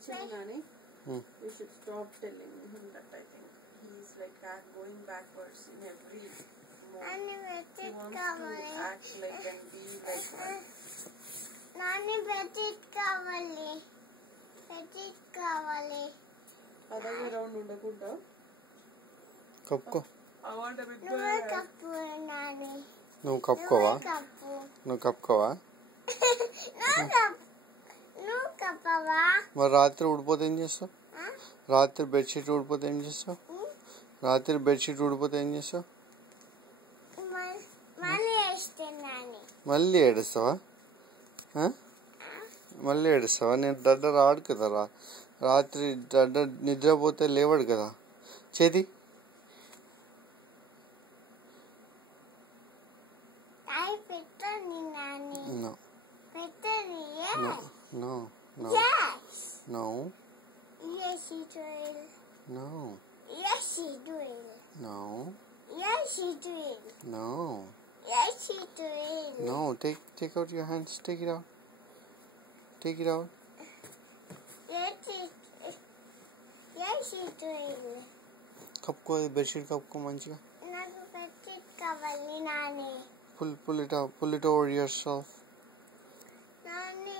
Actually, Nani, we should stop telling him that. I think he's like going backwards in every mode. He wants to act like and be like that. Nani, petit kavali. Petit kavali. Other way around undakunda. Kapko. I want a bit No kappu, Nani. No kapkova. No kapkova. No kapava. మరి రాత్రి ఊడిపోతే ఏం చేస్తావు? రాత్రి bedsheet ఊడిపోతే ఏం చేస్తావు? రాత్రి bedsheet ఊడిపోతే ఏం చేస్తావు? మళ్ళీ ఏడుస్తావా? మళ్ళీ ఏడుస్తావా? నేను దడ్డ రాడు కదా, రాత్రి దడ్డ నిద్రపోతే లేవాడు కదా. చేతి No. No. No. No. Yes. No. Yes, she will. No. Yes, she will. No. Yes, she will. No. Yes, she will. No. Take out your hands. Take it out. Take it out. Yes, she will. కప్పుకో, bedsheet కప్పుకో మంచిగా. నాకు bedsheet కావాలి Nani. Pull it out. Pull it over yourself. Nani.